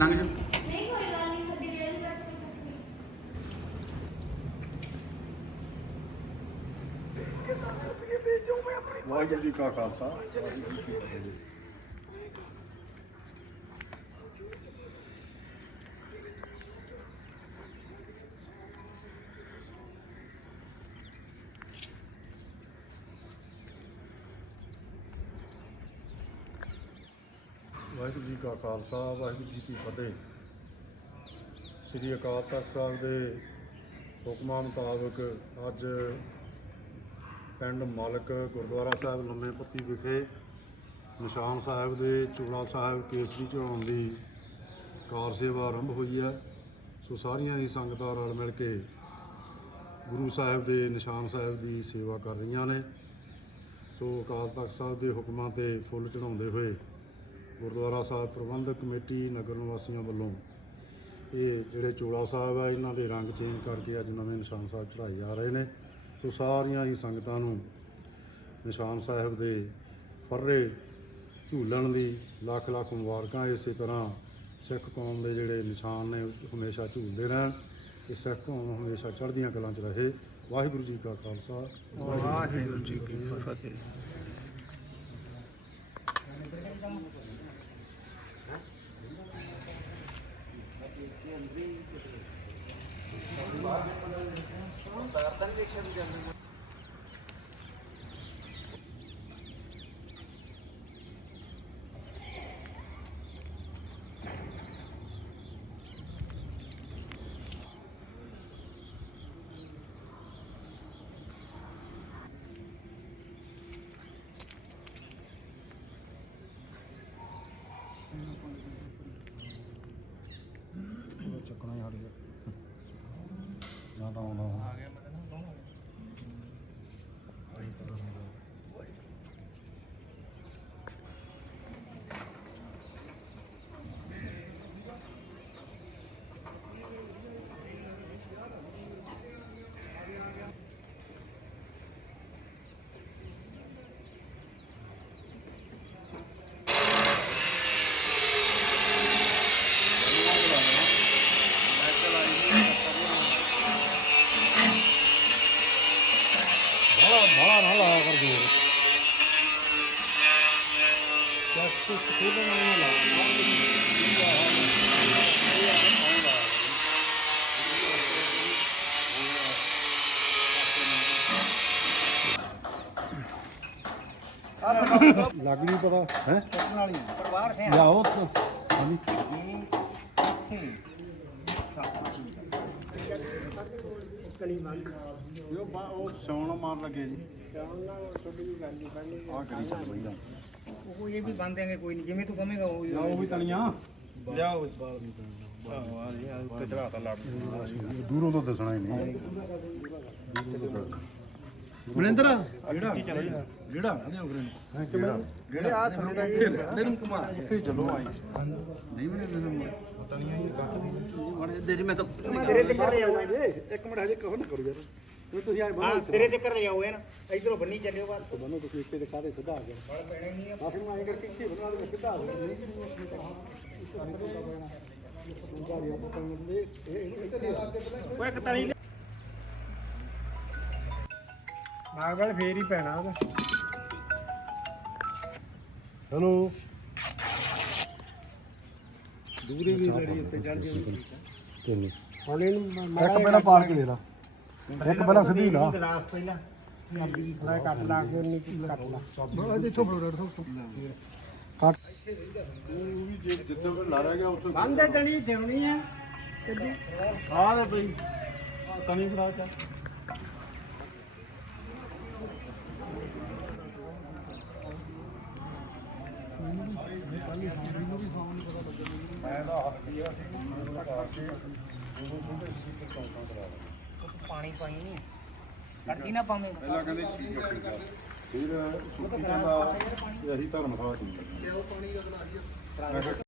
ਲੰਘ ਜਾ। ਨਹੀਂ ਕੋਈ ਗੱਲ ਨਹੀਂ ਤੁਹਾਡੀ ਵੇਲ ਬੈਠ ਕੇ ਚੱਕਣੀ ਵਾਹਿਗੁਰੂ ਜੀ ਕਾ ਖਾਲਸਾ ਵਾਹਿਗੁਰੂ ਜੀ ਕੀ ਫਤਿਹ। ਵਾਹਿਗੁਰੂ ਜੀ ਕਾ ਖਾਲਸਾ, ਵਾਹਿਗੁਰੂ ਜੀ ਕੀ ਫਤਿਹ। ਸ੍ਰੀ ਅਕਾਲ ਤਖਤ ਸਾਹਿਬ ਦੇ ਹੁਕਮਾਂ ਮੁਤਾਬਕ ਅੱਜ ਪਿੰਡ ਮਾਲਕ ਗੁਰਦੁਆਰਾ ਸਾਹਿਬ ਲੰਮੇ ਪੱਤੀ ਵਿਖੇ ਨਿਸ਼ਾਨ ਸਾਹਿਬ ਦੇ ਚੂੜਾ ਸਾਹਿਬ ਕੇਸਰੀ ਚੜਾਉਣ ਦੀ ਕਾਰ ਸੇਵਾ ਆਰੰਭ ਹੋਈ ਹੈ। ਸੋ ਸਾਰੀਆਂ ਹੀ ਸੰਗਤਾਂ ਰਲ ਮਿਲ ਕੇ ਗੁਰੂ ਸਾਹਿਬ ਦੇ ਨਿਸ਼ਾਨ ਸਾਹਿਬ ਦੀ ਸੇਵਾ ਕਰ ਰਹੀਆਂ ਨੇ। ਸੋ ਅਕਾਲ ਤਖਤ ਸਾਹਿਬ ਦੇ ਹੁਕਮਾਂ ਤੇ ਫੁੱਲ ਚੜਾਉਂਦੇ ਹੋਏ ਗੁਰਦੁਆਰਾ ਸਾਹਿਬ ਪ੍ਰਬੰਧਕ ਕਮੇਟੀ ਨਗਰ ਨਿਵਾਸੀਆਂ ਵੱਲੋਂ ਇਹ ਜਿਹੜੇ ਚੋਲਾ ਸਾਹਿਬ ਆ, ਇਹਨਾਂ ਦੇ ਰੰਗ ਚੇਂਜ ਕਰਕੇ ਅੱਜ ਨਵੇਂ ਨਿਸ਼ਾਨ ਸਾਹਿਬ ਚੜਾਏ ਜਾ ਰਹੇ ਨੇ। ਸੋ ਸਾਰੀਆਂ ਹੀ ਸੰਗਤਾਂ ਨੂੰ ਨਿਸ਼ਾਨ ਸਾਹਿਬ ਦੇ ਫਰਰੇ ਝੂਲਣ ਦੀ ਲੱਖ ਲੱਖ ਮੁਬਾਰਕਾਂ ਇਸੇ ਤਰ੍ਹਾਂ ਸਿੱਖ ਕੌਮ ਦੇ ਜਿਹੜੇ ਨਿਸ਼ਾਨ ਨੇ ਹਮੇਸ਼ਾ ਝੂਲਦੇ ਰਹਿਣ। ਤੇ ਸਿੱਖ ਕੌਮ ਹਮੇਸ਼ਾ ਚੜ੍ਹਦੀਆਂ ਕਲਾਂ 'ਚ ਰਹੇ। ਵਾਹਿਗੁਰੂ ਜੀ ਕਾ ਖਾਲਸਾ। ਵਾਹਿਗੁਰੂ ਜੀ ਕੀ ਫਤਿਹ। ਚੱਕਣਾ ਹੀ ਹਟ ਬੜਾ ਬੜਾ ਨਾ ਲਾਇਆ ਕਰ ਜੋਰ ਚੱਕ ਖੋਲਣ ਨਹੀਂ ਲਾ ਲੱਗ ਨਹੀਂ ਪਤਾ ਹੈ ਪਰਿਵਾਰ ਸੇ ਲਿਆਓ ਤੇ ਹਾਂਜੀ ਉਹ ਬਾ ਉਹ ਸੌਣ ਮਾਰ ਲੱਗੇ ਜੀ। ਆ ਕਰੀ ਚੱਲ ਬਈਆ ਉਹ ਇਹ ਵੀ ਬੰਨ ਦੇਂਗੇ ਕੋਈ ਨਹੀਂ ਜਿਵੇਂ ਤੂੰ ਕਹੇਗਾ ਉਹ ਹੀ ਉਹ ਵੀ ਤਲੀਆਂ। ਲਿਆਓ ਦੂਰੋਂ ਤੋਂ ਦੱਸਣਾ ਹੀ ਨਹੀਂ। ਮਨਿੰਦਰ ਜਿਹੜਾ ਜਿਹੜੇ ਆ ਤੈਨੂੰ ਘੁਮਾ। ਉੱਥੇ ਚਲੋ ਆਈ। ਨਹੀਂ ਬਣੇ ਤੈਨੂੰ ਦੇਰੀ ਮੈਂ ਤਾਂ ਤੇਰੇ ਤੇ ਕਰ ਜਾਓ ਇੱਕ ਮਿੰਟ ਹਜੇ ਕਹੋ ਨਾ ਕਰੋ ਯਾਰ। ਜੇ ਤੁਸੀਂ ਆਏ ਹਾਂ ਤੇਰੇ ਤੇ ਕਰ ਜਾਓ ਨਾ ਇਧਰੋਂ ਬੰਨੀ ਚੱਲਿਓ ਬਾਤ ਬੰਨੋ ਤੁਸੀਂ ਇੱਥੇ ਦਿਖਾ ਦੇ ਸਿੱਧਾ ਆ ਗਿਆ ਬਲ ਪੈਣਾ ਨਹੀਂ ਆ। ਨੂੰ ਆਏ ਕਰਕੇ ਇੱਥੇ ਬਣਾ ਦੇ ਸਿੱਧਾ ਆ ਗਿਆ ਨਹੀਂ ਨਹੀਂ ਅਸੀਂ ਤਾਂ ਉਹ ਇੱਕ ਤਲੀ ਨਾਗਲ ਫੇਰ ਹੀ ਪੈਣਾ ਉਹਦਾ। ਹੈਲੋ। ਦੂਰੀ ਵੀ ਲੜੀ ਉੱਤੇ ਚੜ ਜਾਓ। ਤਿੰਨ ਹੌਲੀ ਨੂੰ ਇੱਕ ਪਹਿਲਾਂ ਪਾੜ ਕੇ ਦੇ ਲਾ। ਇੱਕ ਪਹਿਲਾਂ ਸਿੱਧੀ ਲਾ। ਗਲਾਸ ਪਹਿਲਾਂ। ਨੱਬੀ ਥੋੜਾ ਕੱਟ ਲਾ ਕੇ ਉਹਨੇ ਕੀ ਕੱਟ ਲਾ। ਬੜਾ ਫੜੋ ਡਾਕਟਰ ਸਾਹਿਬ ਕੱਟ। ਉਹ ਵੀ ਜੇ ਜਿੱਥੇ ਉਹ ਲਾ ਰਹਿ ਗਿਆ ਉੱਥੇ ਬੰਦੇ ਤਣੀ ਦੇਉਣੀ ਆ ਆ ਦੇ ਬਈ ਤਣੀ ਫੜਾ ਚਾ ਪਾਣੀ ਪਾਣੀ ਨਹੀਂ। ਕੱਢੀ ਨਾ ਪਾਵੇਂ। ਪਹਿਲਾਂ ਕਹਿੰਦੇ ਠੀਕ ਆ ਠੀਕ ਫਿਰ ਸੁੱਕੀ ਕਹਿੰਦਾ ਅਸੀਂ ਧਰਮਸ਼ਾਲਾ ਚ